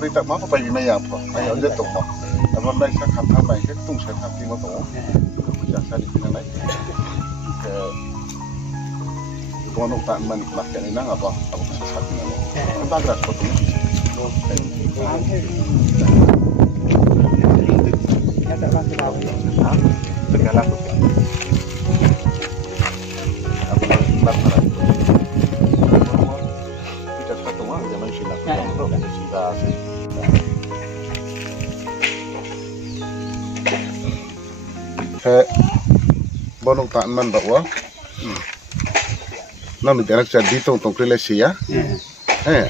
Berita apa apa ini ya apa? Ayo aja tuh mau. Tapi mereka kan apa itu tung saya nanti mau tuh. Jasa di sini naik. Ke kono tak man makan ini apa? Apa sesuatu ini. Bagras fotonya. Ada lagi tahu. Segala tuh. Apa lagi? Kita satu orang jangan silap. Sudah. Bonok tak man bawa, nanti dia nak jadi tong relasi ya.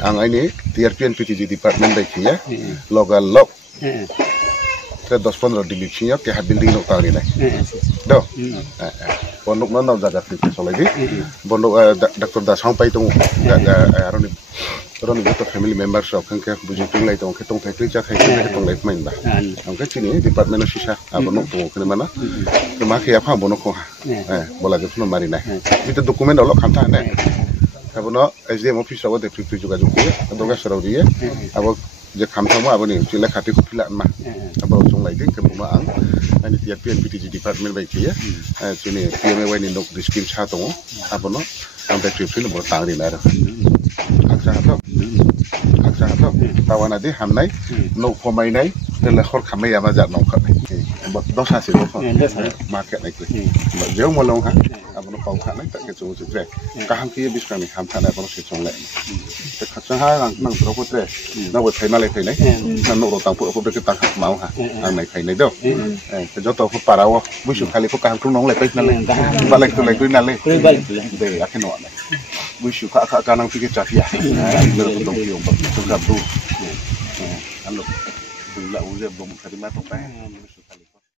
Ang ini TRPN PTG department baik ya, local log. 10-15 dilipsinya ke building nok tali nih. Doh, bonok mana jaga tipe soalnya bonok dokter dah sampai itu, orang itu family members of kan bujutung lagi tong ketong kerja ketong life main dah. Angkat sini department sisa, bonok tuh kena mana? Kemakai apa bonok kok? Bola gitu mari nih. Itu dokumen dulu kantor nih. Bonok SDM office awak deputy juga juga, atau nggak seru dia, awak je kamtama apa nih, cila kati kupilan mah, apa langsung lagi kemudian ini tiap PTG department baik ya, sini PMW ini untuk diskim satu, apa no, sampai tripin bertang di nara, aksa atau, tawan ada hamnai, no pemain nai, telekor kami yang macam no kami, buat dosa sih dosa, market lagi, jauh malu kan, apa no kau kan lagi tak kecil kecil, kaham kia bis kami ham kan apa no kecil lagi, terkacau nang berapa tre, nang buat saya malah ini, nang nurut tampuk aku berkata mau ha, nang naik ini doh, terjatuh aku parawa, musuh kali aku kaham tu nong lepas nale, balik tu lagi nale, deh akhirnya nole, musuh kak nang pikir cakia, berapa dong kiong berapa tu, anu, bila udah belum terima tu kan.